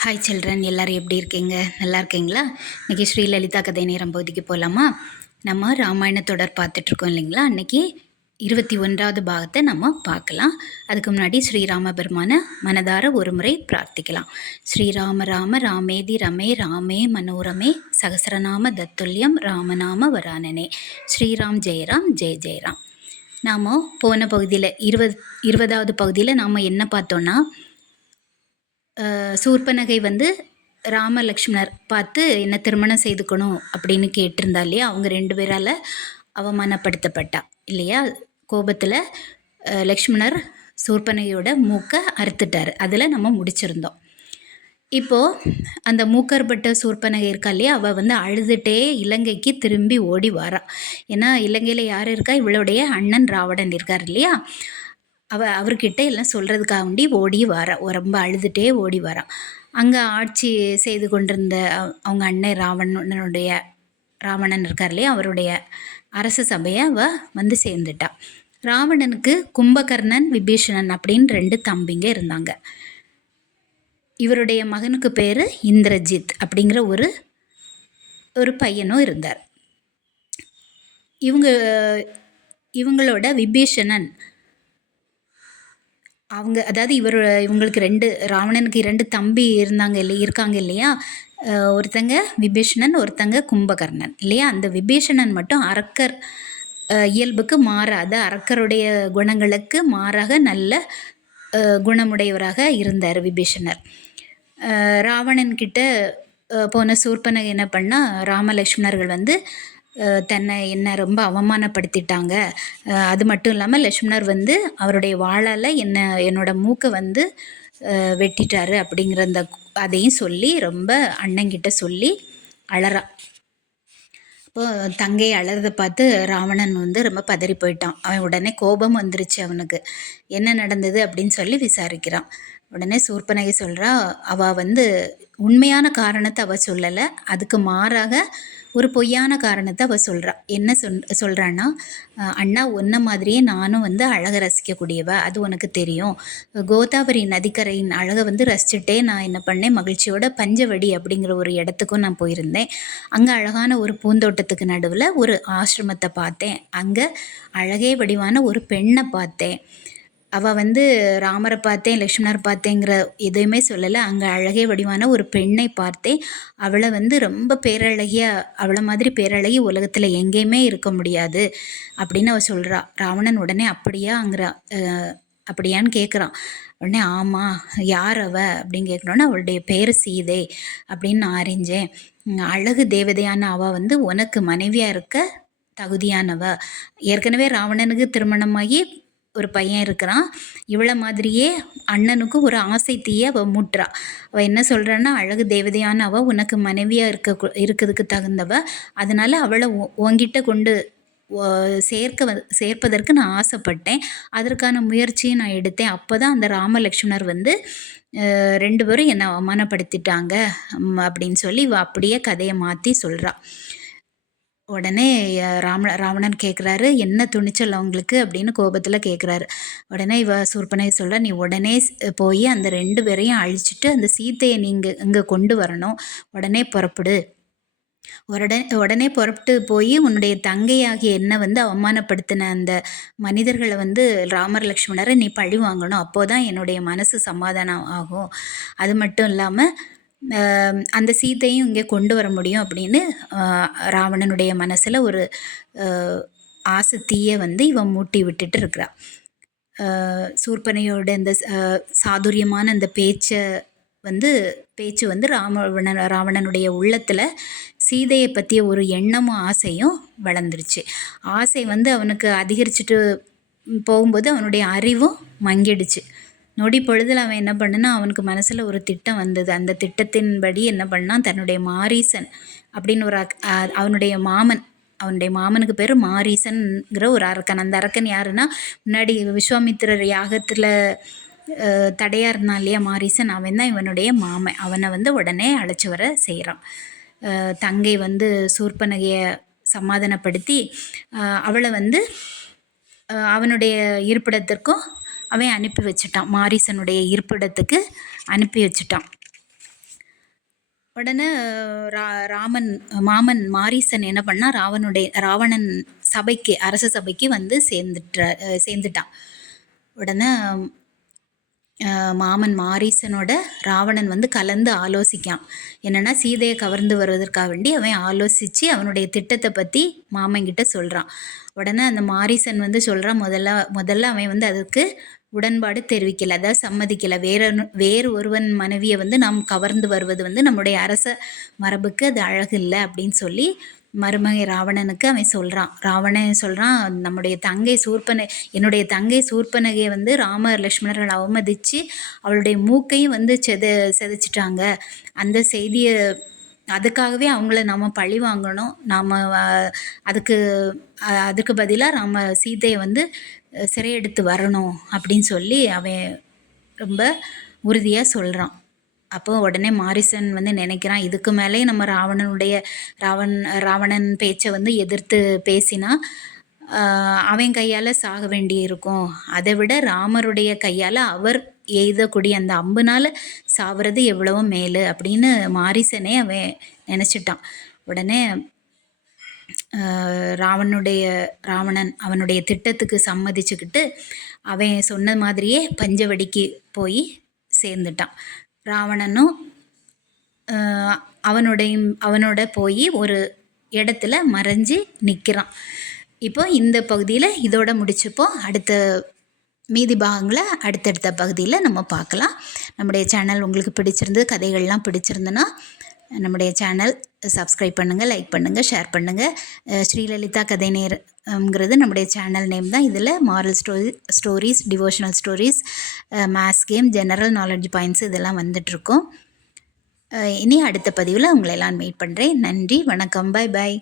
Hi children, எல்லோரும் எப்படி இருக்கீங்க? நல்லா இருக்கீங்களா? இன்றைக்கி ஸ்ரீ லலிதா கதை நேரம் பகுதிக்கு போகலாமா? நம்ம ராமாயண தொடர் பார்த்துட்ருக்கோம் இல்லைங்களா? அன்றைக்கி 21வது பாகத்தை நம்ம பார்க்கலாம். அதுக்கு முன்னாடி ஸ்ரீராம பெருமான மனதார ஒரு முறை பிரார்த்திக்கலாம். ஸ்ரீராம ராம ராமேதி ரமே ராமே மனோரமே சகசரநாம தத்துல்யம் ராமநாம வரானனே. ஸ்ரீராம் ஜெயராம் ஜெய ஜெயராம். நாம் போன பகுதியில் 20வது பகுதியில் நாம் என்ன பார்த்தோன்னா, சூர்பனகை வந்து ராம லக்ஷ்மணர் பார்த்து என்ன திருமணம் செய்துக்கணும் அப்படின்னு கேட்டிருந்தா இல்லையா? அவங்க 2 பேரால் அவமானப்படுத்தப்பட்டா இல்லையா? கோபத்தில் லக்ஷ்மணர் சூர்பனகையோட மூக்கை அறுத்துட்டார். அதில் நம்ம முடிச்சிருந்தோம். இப்போது அந்த மூக்கற்பட்ட சூர்பனகை இருக்கா இல்லையா? அவள் வந்து அழுதுகிட்டே இலங்கைக்கு திரும்பி ஓடி வாரா. ஏன்னா இலங்கையில் யார் இருக்கா? இவளுடைய அண்ணன் ராவணன் இருக்கார் இல்லையா? அவர்கிட்ட எல்லாம் சொல்கிறதுக்காக வேண்டி ஓடி வாரா. ரொம்ப அழுதுகிட்டே ஓடி வாரா. அங்கே ஆட்சி செய்து கொண்டிருந்த அவங்க அண்ணன் ராவணன் இருக்கார் இல்லையா? அவருடைய அரச சபையை அவள் வந்து சேர்ந்துட்டா. ராவணனுக்கு கும்பகர்ணன் விபீஷணன் அப்படின்னு 2 தம்பிங்க இருந்தாங்க. இவருடைய மகனுக்கு பேர் இந்திரஜித் அப்படிங்கிற ஒரு பையனும் இருந்தார். இவங்களோட விபீஷணன் அதாவது இவங்களுக்கு ராவணனுக்கு 2 தம்பி இருக்காங்க இல்லையா? ஒருத்தங்க விபீஷணன், ஒருத்தங்க கும்பகர்ணன் இல்லையா? அந்த விபீஷணன் மட்டும் அரக்கர் இயல்புக்கு மாறாத, அரக்கருடைய குணங்களுக்கு மாறாக நல்ல குணமுடையவராக இருந்தார் விபீஷணர். ராவணன்கிட்ட போன சூர்பனகை என்ன பண்ணால், ராமலக்ஷ்மணர்கள் வந்து என்னை ரொம்ப அவமானப்படுத்திட்டாங்க. அது மட்டும் இல்லாமல் லக்ஷ்மணர் வந்து அவருடைய வாளால் என்னோட மூக்கை வந்து வெட்டிட்டாரு அப்படிங்கிற அதையும் சொல்லி ரொம்ப அண்ணங்கிட்ட சொல்லி அழறா. இப்போது தங்கை அழறதை பார்த்து ராவணன் வந்து ரொம்ப பதறி போயிட்டான். அவன் உடனே கோபம் வந்துருச்சு அவனுக்கு. என்ன நடந்தது அப்படின்னு சொல்லி விசாரிக்கிறான். உடனே சூர்பனகை சொல்கிறா, அவள் வந்து உண்மையான காரணத்தை அவள் சொல்லலை, அதுக்கு மாறாக ஒரு பொய்யான காரணத்தை அவள் சொல்கிறா. என்ன சொல்கிறான்னா, அண்ணா உன்ன மாதிரியே நானும் வந்து அழகை ரசிக்கக்கூடியவ, அது உனக்கு தெரியும். கோதாவரி நதிக்கரையின் அழகை வந்து ரசிச்சுட்டே நான் என்ன பண்ணேன், மகிழ்ச்சியோட பஞ்சவடி அப்படிங்கிற ஒரு இடத்துக்கும் நான் போயிருந்தேன். அங்கே அழகான ஒரு பூந்தோட்டத்துக்கு நடுவில் ஒரு ஆசிரமத்தை பார்த்தேன். அங்கே அழகே வடிவான ஒரு பெண்ணை பார்த்தேன். அவள் வந்து ராமரை பார்த்தேன், லக்ஷ்மணர் பார்த்தேங்கிற எதுவுமே சொல்லலை. அங்கே அழகே வடிவான ஒரு பெண்ணை பார்த்தேன். அவளை வந்து ரொம்ப பேரழகியாக, அவளை மாதிரி பேரழகி உலகத்தில் எங்கேயுமே இருக்க முடியாது அப்படின்னு அவள் சொல்கிறா. ராவணன் உடனே அப்படியான்னு கேட்குறான். உடனே ஆமாம், யார் அப்படின்னு கேட்குறோன்னா, அவளுடைய பேர் சீதை அப்படின்னு நான் அறிஞ்சேன். அழகு தேவதையான அவள் வந்து உனக்கு மனைவியாக இருக்க தகுதியானவ. ஏற்கனவே ராவணனுக்கு திருமணமாகி ஒரு பையன் இருக்கிறான். இவளை மாதிரியே அண்ணனுக்கும் ஒரு ஆசை தீய அவள் மூட்டுறா. அவள் என்ன சொல்கிறான்னா, அழகு தேவதையான அவள் உனக்கு மனைவியாக இருக்கிறதுக்கு தகுந்தவ, அதனால் அவளை உன்கிட்ட கொண்டு சேர்ப்பதற்கு நான் ஆசைப்பட்டேன். அதற்கான முயற்சியும் நான் எடுத்தேன். அப்போ தான் அந்த ராமலக்ஷ்மணர் வந்து 2 பேரும் என்னை அவமானப்படுத்திட்டாங்க அப்படின்னு சொல்லி இவள் அப்படியே கதையை மாற்றி சொல்கிறா. உடனே ராவணன் கேட்குறாரு, என்ன துணிச்சல் அவங்களுக்கு அப்படின்னு கோபத்தில் கேட்குறாரு. உடனே சூர்பனகை சொல்கிறா, நீ உடனே போய் அந்த 2 பேரையும் அழிச்சிட்டு அந்த சீத்தையை நீங்கள் இங்கே கொண்டு வரணும். உடனே புறப்படு. உடனே புறப்பட்டு போய் உன்னுடைய தங்கையாகிய என்னை வந்து அவமானப்படுத்தின அந்த மனிதர்களை வந்து ராமர் லக்ஷ்மணரை நீ பழி வாங்கணும். அப்போதான் என்னுடைய மனசு சமாதானம் ஆகும். அது மட்டும் இல்லாமல் அந்த சீத்தையும் இங்கே கொண்டு வர முடியும் அப்படின்னு ராவணனுடைய மனசில் ஒரு ஆசை தீயை வந்து இவன் மூட்டி விட்டுட்டு இருக்கிறான். சூர்பனையோட இந்த சாதுரியமான அந்த பேச்சு வந்து ராவணனுடைய உள்ளத்தில் சீதையை பற்றிய ஒரு எண்ணமும் ஆசையும் வளர்ந்துருச்சு. ஆசை வந்து அவனுக்கு அதிகரிச்சுட்டு போகும்போது அவனுடைய அறிவும் மங்கிடுச்சு. நொடி பொழுதில் அவன் என்ன பண்ணனா, அவனுக்கு மனசில் ஒரு திட்டம் வந்தது. அந்த திட்டத்தின்படி என்ன பண்ணான், தன்னுடைய மாரீசன் அப்படின்னு ஒரு அவனுடைய மாமனுக்கு பேர் மாரீசன்கிற ஒரு அரக்கன். அந்த அரக்கன் யாருன்னா, முன்னாடி விஸ்வாமித்திரர் யாகத்தில் தடையாக இருந்தான் இல்லையா மாரீசன், அவன் தான் இவனுடைய மாமன். அவனை வந்து உடனே அழைச்சி வர செய்கிறான். தங்கை வந்து சூர்பனகையை சமாதானப்படுத்தி அவளை வந்து அவனுடைய இருப்பிடத்திற்கும் அவன் அனுப்பி வச்சுட்டான். மாரீசனுடைய இருப்பிடத்துக்கு அனுப்பி வச்சுட்டான். உடனே ராமன் மாமன் மாரீசன் என்ன பண்ணா, ராவணன் சபைக்கு, அரச சபைக்கு வந்து சேர்ந்துட்டான். உடனே மாமன் மாரீசனோட ராவணன் வந்து கலந்து ஆலோசிக்கான். என்னென்னா சீதையை கவர்ந்து வருவதற்காக வேண்டி அவன் ஆலோசித்து அவனுடைய திட்டத்தை பற்றி மாமன்கிட்ட சொல்கிறான். உடனே அந்த மாரீசன் வந்து சொல்கிறான், முதல்ல அவன் வந்து அதுக்கு உடன்பாடு தெரிவிக்கலை, அதாவது சம்மதிக்கலை. வேறு ஒருவன் மனைவியை வந்து நாம் கவர்ந்து வருவது வந்து நம்முடைய அரச மரபுக்கு அது அழகு இல்லை அப்படின்னு சொல்லி மருமகை ராவணனுக்கு அவன் சொல்கிறான். ராவணன் சொல்கிறான், என்னுடைய தங்கை சூர்பனகையை வந்து ராமர் லக்ஷ்மணர்கள் அவமதித்து அவளுடைய மூக்கையும் வந்து செதைச்சிட்டாங்க. அந்த செய்தியை அதுக்காகவே அவங்கள நம்ம பழி வாங்கணும். நாம் அதுக்கு பதிலாக சீதையை வந்து சிறையெடுத்து வரணும் அப்படின்னு சொல்லி அவன் ரொம்ப உறுதியாக சொல்கிறான். அப்போது உடனே மாரிசன் வந்து நினைக்கிறான், இதுக்கு மேலே நம்ம ராவணன் பேச்சை வந்து எதிர்த்து பேசினா அவன் கையால் சாக வேண்டி இருக்கும். அதை விட ராமருடைய கையால் அவர் எய்தக்கூடிய அந்த அம்புனால் சாவது எவ்வளவோ மேலு அப்படின்னு மாரிசனே அவன் நினச்சிட்டான். உடனே ராவணன் அவனுடைய திட்டத்துக்கு சம்மதிச்சுக்கிட்டு அவன் சொன்ன மாதிரியே பஞ்சவடிக்கு போய் சேர்ந்துட்டான். ராவணனும் அவனோட போய் ஒரு இடத்துல மறைஞ்சு நிற்கிறான். இப்போ இந்த பகுதியில் இதோட முடிச்சுப்போம். அடுத்த மீதி பாகங்களை அடுத்தடுத்த பகுதியில் நம்ம பார்க்கலாம். நம்முடைய சேனல் உங்களுக்கு கதைகள்லாம் பிடிச்சிருந்துன்னா நம்முடைய சேனல் சப்ஸ்கிரைப் பண்ணுங்கள், லைக் பண்ணுங்கள், ஷேர் பண்ணுங்கள். ஸ்ரீலலிதா கதை நேரம்ங்கிறது நம்முடைய சேனல் நேம் தான். இதில் moral stories, devotional stories, maths game, general knowledge points இதெல்லாம் வந்துட்ருக்கோம். இனி அடுத்த பதிவில் உங்களை எல்லாம் மீட் பண்ணுறேன். நன்றி, வணக்கம், பாய் பாய்.